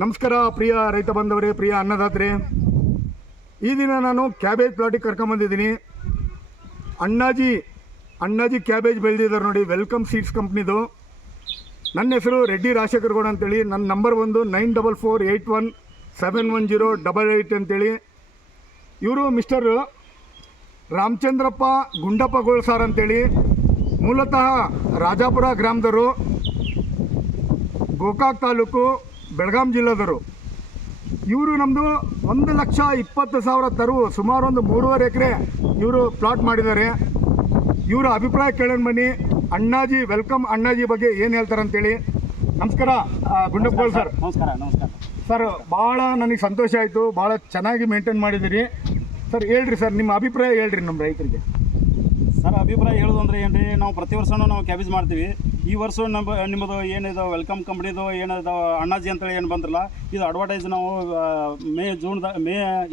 ನಮಸ್ಕಾರ ಪ್ರಿಯ ರೈತ ಬಂಧವರೇ, ಪ್ರಿಯ ಅನ್ನದಾತರೇ. ಈ ದಿನ ನಾನು ಕ್ಯಾಬೇಜ್ ಪ್ಲಾಟಿಗೆ ಕರ್ಕೊಂಬಂದಿದ್ದೀನಿ. ಅಣ್ಣಾಜಿ ಕ್ಯಾಬೇಜ್ ಬೆಳೆದಿದ್ದಾರೆ ನೋಡಿ, ವೆಲ್ಕಮ್ ಸೀಡ್ಸ್ ಕಂಪ್ನಿದು. ನನ್ನ ಹೆಸರು ರೆಡ್ಡಿ ರಾಜಶೇಖರಗೌಡ ಅಂತೇಳಿ. ನನ್ನ ನಂಬರ್ 9448171088 ಅಂತೇಳಿ. ಇವರು ಮಿಸ್ಟರ್ ರಾಮಚಂದ್ರಪ್ಪ ಗುಂಡಪ್ಪ ಗೋಳ್ಸಾರ್ ಅಂತೇಳಿ, ಮೂಲತಃ ರಾಜಾಪುರ ಗ್ರಾಮದವರು, ಗೋಕಾಕ್ ತಾಲೂಕು, ಬೆಳಗಾಂ ಜಿಲ್ಲೆದವರು. ಇವರು ನಮ್ಮದು 1,20,000 ತರುವ ಸುಮಾರು ಒಂದು 3.5 ಎಕರೆ ಇವರು ಪ್ಲಾಟ್ ಮಾಡಿದ್ದಾರೆ. ಇವರ ಅಭಿಪ್ರಾಯ ಕೇಳೋಣ ಬನ್ನಿ. ಅಣ್ಣಾಜಿ ವೆಲ್ಕಮ್ ಅಣ್ಣಾಜಿ ಬಗ್ಗೆ ಏನು ಹೇಳ್ತಾರೆ ಅಂತೇಳಿ. ನಮಸ್ಕಾರ ಗುಂಡಪ್ಪ ಸರ್. ನಮಸ್ಕಾರ. ಸರ್, ಭಾಳ ನನಗೆ ಸಂತೋಷ ಆಯಿತು. ಭಾಳ ಚೆನ್ನಾಗಿ ಮೇಂಟೈನ್ ಮಾಡಿದ್ದೀರಿ ಸರ್. ಹೇಳ್ರಿ ಸರ್, ನಿಮ್ಮ ಅಭಿಪ್ರಾಯ ಹೇಳ್ರಿ ನಮ್ಮ ರೈತರಿಗೆ. ಸರ್, ಅಭಿಪ್ರಾಯ ಹೇಳೋದು ಅಂದರೆ ಏನು ರೀ, ನಾವು ಪ್ರತಿ ವರ್ಷವೂ ನಾವು ಕ್ಯಾಬೇಜ್ ಮಾಡ್ತೀವಿ. ಈ ವರ್ಷ ನಿಮ್ಮದು ಏನಿದೆ ವೆಲ್ಕಮ್ ಕಂಪ್ನಿದು ಏನಿದೆ ಅಣ್ಣಾಜಿ ಅಂತೇಳಿ ಏನು ಬಂದ್ರಲ್ಲ, ಇದು ಅಡ್ವರ್ಟೈಸ್ ನಾವು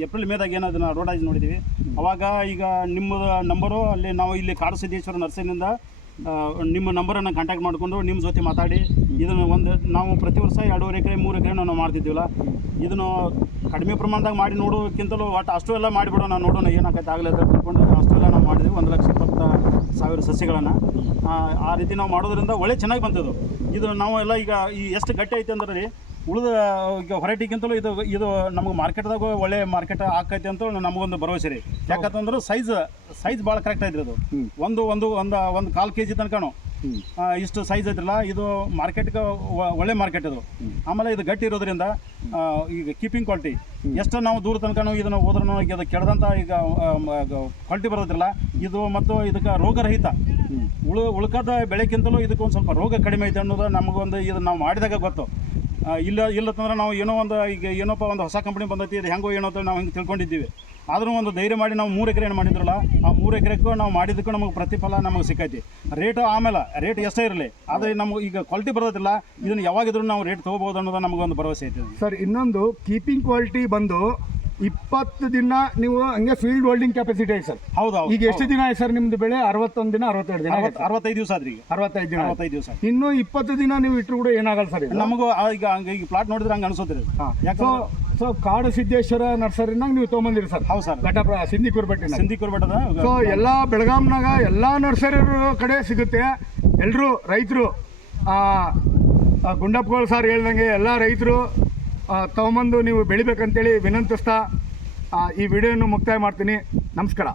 ಏಪ್ರಿಲ್ ಮೇದಾಗ ಏನೋ ಅದನ್ನು ಅಡ್ವರ್ಟೈಸ್ ನೋಡಿದ್ದೀವಿ. ಅವಾಗ ಈಗ ನಿಮ್ಮದು ನಂಬರು ಅಲ್ಲಿ ನಾವು ಇಲ್ಲಿ ಕಾಡು ಸಿದ್ದೇಶ್ವರ ನರ್ಸರಿನಿಂದ ನಿಮ್ಮ ನಂಬರನ್ನು ಕಾಂಟ್ಯಾಕ್ಟ್ ಮಾಡಿಕೊಂಡು ನಿಮ್ಮ ಜೊತೆ ಮಾತಾಡಿ ಇದನ್ನು ನಾವು ಪ್ರತಿ ವರ್ಷ 2.5 ಎಕರೆ 3 ಎಕರೆ ನಾವು ಮಾಡ್ತಿದ್ದೀವಲ್ಲ, ಇದನ್ನು ಕಡಿಮೆ ಪ್ರಮಾಣದಾಗ ಮಾಡಿ ನೋಡೋಕ್ಕಿಂತಲೂ ಒಟ್ಟು ಅಷ್ಟು ಎಲ್ಲ ಮಾಡಿಬಿಡೋಣ, ನೋಡೋಣ ಏನಾಗೈತೆ ಆಗಲಿ ಅಂತ ತಿಳ್ಕೊಂಡು ಅಷ್ಟೆಲ್ಲ ನಾವು ಮಾಡಿದ್ವಿ. 1,20,000 ಸಸಿಗಳನ್ನು ಆ ರೀತಿ ನಾವು ಮಾಡೋದ್ರಿಂದ ಒಳ್ಳೆ ಚೆನ್ನಾಗಿ ಬಂತದ್ದು. ಇದು ನಾವು ಎಲ್ಲ ಈಗ ಎಷ್ಟು ಗಟ್ಟಿ ಐತೆ ಅಂದ್ರೆ ರೀ, ಉಳಿದ ಈಗ ಹೊರಟಿಗಿಂತಲೂ ಇದು ನಮಗೆ ಮಾರ್ಕೆಟ್ದಾಗ ಒಳ್ಳೆ ಮಾರ್ಕೆಟ್ ಆಕೈತೆ ಅಂತ ನಮಗೊಂದು ಭರವಸೆ ರೀ. ಯಾಕಂತಂದ್ರೆ ಸೈಜ್ ಭಾಳ ಕರೆಕ್ಟ್ ಐತ್ರಿ. ಅದು ಒಂದು 1/4 kg ತನಕನೂ ಇಷ್ಟು ಸೈಜ್ ಐತ್ರಲ್ಲ, ಇದು ಮಾರ್ಕೆಟ್ಗೆ ಒಳ್ಳೆ ಮಾರ್ಕೆಟ್ ಇದು. ಆಮೇಲೆ ಇದು ಗಟ್ಟಿ ಇರೋದ್ರಿಂದ ಈಗ ಕೀಪಿಂಗ್ ಕ್ವಾಲಿಟಿ ಎಷ್ಟು ನಾವು ದೂರ ತನಕ ಇದನ್ನು ಹೋದ್ರೂ ಈಗ ಅದು ಕೆಡದಂಥ ಈಗ ಕ್ವಾಲಿಟಿ ಬರೋದಿಲ್ಲ ಇದು. ಮತ್ತು ಇದಕ್ಕೆ ರೋಗರಹಿತ ಉಳ್ಕದ ಬೆಳೆಗಿಂತಲೂ ಇದಕ್ಕೆ ಒಂದು ಸ್ವಲ್ಪ ರೋಗ ಕಡಿಮೆ ಐತೆ ಅನ್ನೋದು ನಮಗೊಂದು ಇದನ್ನು ನಾವು ಮಾಡಿದಾಗ ಗೊತ್ತು. ಇಲ್ಲತ್ತಂದ್ರೆ ನಾವು ಏನೋಪ್ಪ ಒಂದು ಹೊಸ ಕಂಪ್ನಿ ಬಂದೈತಿ, ಇದು ಹೆಂಗೋ ಏನೋ ನಾವು ಹಿಂಗೆ ತಿಳ್ಕೊಂಡಿದ್ದೀವಿ. ಆದರೂ ಒಂದು ಧೈರ್ಯ ಮಾಡಿ ನಾವು 3 ಎಕರೆ ಏನು ಮಾಡಿದ್ರಲ್ಲ, ಆ 3 ಎಕರೆಗೂ ನಾವು ಮಾಡಿದ್ದಕ್ಕೂ ನಮಗೆ ಪ್ರತಿಫಲ ನಮಗೆ ಸಿಕ್ಕೈತಿ. ಆಮೇಲೆ ರೇಟ್ ಎಷ್ಟೇ ಇರಲಿ, ಆದರೆ ನಮಗೆ ಈಗ ಕ್ವಾಲಿಟಿ ಬರೋದಿಲ್ಲ, ಇದನ್ನು ಯಾವಾಗಿದ್ರೂ ನಾವು ರೇಟ್ ತೊಗೋಬೋದು ಅನ್ನೋದು ನಮಗೊಂದು ಭರವಸೆ ಐತಿ ಸರ್. ಇನ್ನೊಂದು ಕೀಪಿಂಗ್ ಕ್ವಾಲಿಟಿ ಬಂದು 20 ದಿನ ನೀವು ಹಂಗೆ ಫೀಲ್ಡ್ ಹೋಲ್ಡಿಂಗ್ ಕೆಪಾಸಿಟಿ ಐತೆ ಸರ್. ಹೌದು. ಈಗ ಎಷ್ಟು ದಿನ ಆಯ್ತು ಸರ್ ನಿಮ್ದು ಬೆಳೆ? 61 ದಿನ 62 ದಿನ 65 ದಿವಸ ಆದ್ರಿ. 65 ದಿವಸ. ಇನ್ನು 20 ದಿನ ನೀವು ಇಟ್ಟರು ಕೂಡ ಏನಾಗಲ್ಲ ಸರ್. ನಮಗೂ ಈಗ ಪ್ಲಾಟ್ ನೋಡಿದ್ರೆ ಹಂಗೆ ಅನ್ಸೋದ್ರಿ. ಸೊ ಕಾಡು ಸಿದ್ದೇಶ್ವರ ನರ್ಸರಿನಾಗ ನೀವು ತೊಗೊಂಬಂದಿರಿ ಸರ್? ಹೌದು ಸರ್. ಘಟಪ್ರ ಸಿಂಧಿಕೂರು ಬೆಟ್ಟದ. ಸೊ ಎಲ್ಲ ಬೆಳಗಾಂನಾಗ ಎಲ್ಲ ನರ್ಸರಿ ಕಡೆ ಸಿಗುತ್ತೆ. ಎಲ್ಲರೂ ರೈತರು ಗುಂಡಪ್ಪಗಳು ಸರ್ ಹೇಳ್ದಂಗೆ ಎಲ್ಲ ರೈತರು ತೊಗೊಂಬಂದು ನೀವು ಬೆಳಿಬೇಕಂತೇಳಿ ವಿನಂತಿಸ್ತಾ ಈ ವಿಡಿಯೋನ ಮುಕ್ತಾಯ ಮಾಡ್ತೀನಿ. ನಮಸ್ಕಾರ.